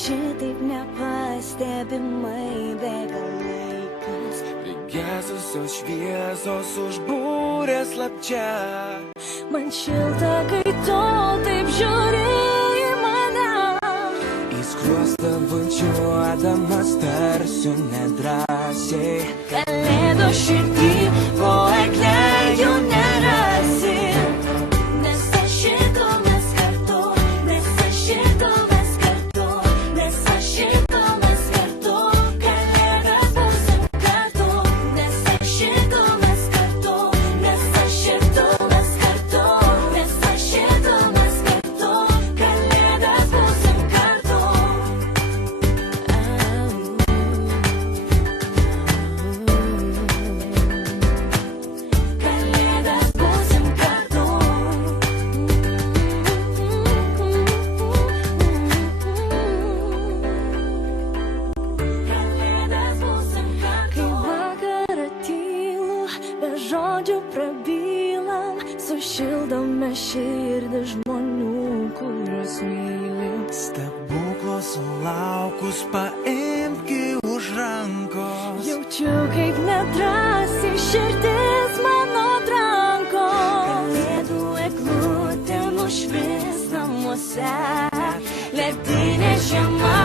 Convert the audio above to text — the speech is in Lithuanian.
šitaip nepastebimai bėga laikas. Prigesusios šviesos užbūrė slapčia. Man šilta, kai tu taip žiūri į mane. Į skruostą bučiuodamas tarsiu nedrąsiai. Kalėdų širdį po egle jų nerasi. Nes aš šito mes kartu, nes aš šito mes kartu, nes aš šito mes kartu, kalėdas būsim kartu. Nes aš šito mes kartu, nes aš šito mes kartu, nes aš šito mes kartu, kalėdas būsim kartu. Kalėdas būsim kartu. Kalėdas būsim kartu. Kai vakarą tylu, be žodžių prabylam, sušildome širdį žmonių, kuriuos mylim. Stebuklo sulaukus paimki už rankos. Jaučiu, kaip nedrąsiai širdis mano tranko. Kalėdų eglutė nušvis namuose. Ledinė žiema